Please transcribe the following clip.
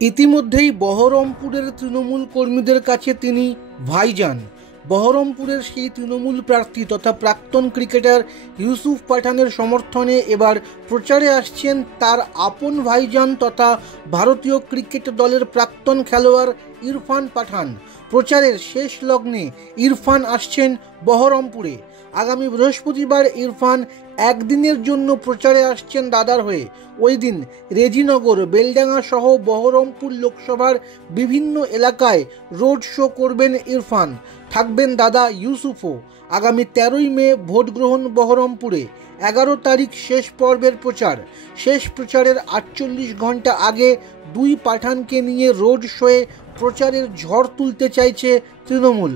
ইতিমধ্যেই বহরমপুরের তৃণমূল কর্মীদের কাছে তিনি ভাইজান। বহরমপুরের সেই তৃণমূল প্রার্থী তথা প্রাক্তন ক্রিকেটার ইউসুফ পাঠানের সমর্থনে এবার প্রচারে আসছেন তার আপন ভাইজান তথা ভারতীয় ক্রিকেট দলের প্রাক্তন খেলোয়াড় ইরফান পাঠান। প্রচারের শেষ লগ্নে ইরফান আসছেন বহরমপুরে। আগামী বৃহস্পতিবার ইরফান একদিনের জন্য প্রচারে আসছেন দাদার হয়ে। ওই দিন রেজিনগর, বেলডাঙ্গা সহ বহরমপুর লোকসভার বিভিন্ন এলাকায় রোড শো করবেন ইরফান। থাকবেন দাদা ইউসুফও। আগামী 13ই মে ভোট গ্রহণ বহরমপুরে। 11 তারিখ শেষ পর্বের প্রচার। শেষ প্রচারের 48 ঘন্টা আগে দুই পাঠানকে নিয়ে রোড শোয়ে প্রচারের ঝড় তুলতে চাইছে তৃণমূল।